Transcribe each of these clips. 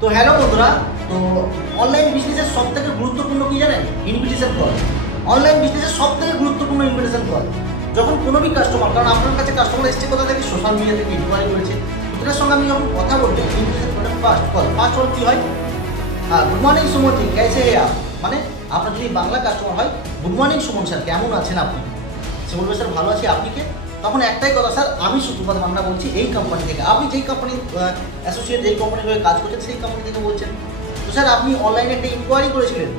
তো হ্যালো বন্ধুরা, তো অনলাইন বিজনেসের সব থেকে গুরুত্বপূর্ণ কি জানেন? Invitation call. অনলাইন বিজনেসের সব থেকে গুরুত্বপূর্ণ ইনভিটেশন কল। যখন কোনো বি কাস্টমার, কারণ আপনার কাছে কাস্টমার এসছে কোথা থেকে? সোশ্যাল মিডিয়া থেকে ইনকোয়ারি করেছে। ওদের সঙ্গে আমি যখন কথা বলবো, ইনভিটেশন কলের ফার্স্ট কল কী হয়? গুড মর্নিং সুমন জি, कैसे हैं आप? মানে আপনার যদি বাংলা কাস্টমার হয়, গুড মর্নিং সুমন স্যার, কেমন আছেন আপনি? সে বলবে স্যার ভালো আছি, আপনি কে? তখন একটাই কথা, স্যার আমি সুপ্রভাত মান্না বলছি এই কোম্পানি থেকে। আপনি যেই কোম্পানি অ্যাসোসিয়েট, যেই কোম্পানির হয়ে কাজ করছেন সেই কোম্পানি থেকে বলছেন। তো স্যার আপনি অনলাইনে একটা ইনকোয়ারি করেছিলেন,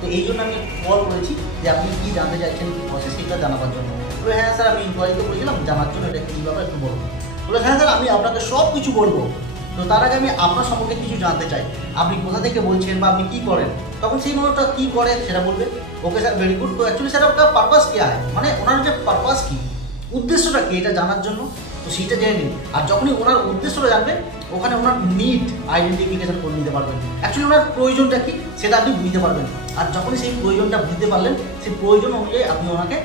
তো এই জন্য আমি কল করেছি যে আপনি কী জানতে চাইছেন, কী প্রসেস সেটা জানাবার জন্য। বলে হ্যাঁ স্যার আমি ইনকোয়ারি তো করেছিলাম জানার জন্য, এটা কী ব্যাপার একটু বলবো। বলে হ্যাঁ স্যার আমি আপনাকে সব কিছু বলবো। তো তার আগে আমি আপনার সম্পর্কে কিছু জানতে চাই, আপনি কোথা থেকে বলছেন বা আপনি কী করেন। তখন সেই মানুষটা কী করে সেটা বলবে। Okay sir very good. তো অ্যাকচুয়ালি স্যার আপনার পারপাস কী হয়, মানে ওনার যে পারপাস কী, উদ্দেশ্যটা কী এটা জানার জন্য, তো সেইটা জেনে নিন। আর যখনই ওনার উদ্দেশ্যটা জানবে, ওখানে ওনার নিড আইডেন্টিফিকেশন করে নিতে পারবেন। অ্যাকচুয়ালি ওনার প্রয়োজনটা কী সেটা আপনি বুঝতে পারবেন। আর যখনই সেই প্রয়োজনটা বুঝতে পারলেন, সেই প্রয়োজন অনুযায়ী আপনি ওনাকে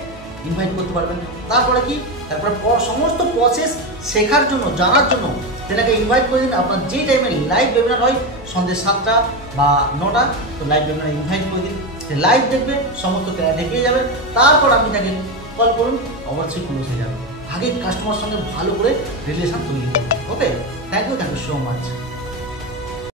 ইনভাইট করতে পারবেন। তারপরে কি, তারপরে সমস্ত প্রসেস শেখার জন্য, জানার জন্য তেনাকে ইনভাইট করে দিন। আপনার যেই টাইমে লাইভ ওয়েবিনার হয়, সন্ধ্যে 7টা বা 9টা, তো লাইভ ওয়েবিনার ইনভাইট করে দিন। সে লাইভ দেখবে, সমস্ত ক্লায়েন্ট পেয়ে যাবে। তারপর আপনি তাকে কল করুন, অবশ্যই ক্লোজ হয়ে যাবে। আগে কাস্টমার সঙ্গে ভালো করে রিলেশন তৈরি করুন। ওকে, থ্যাংক ইউ সো মাচ।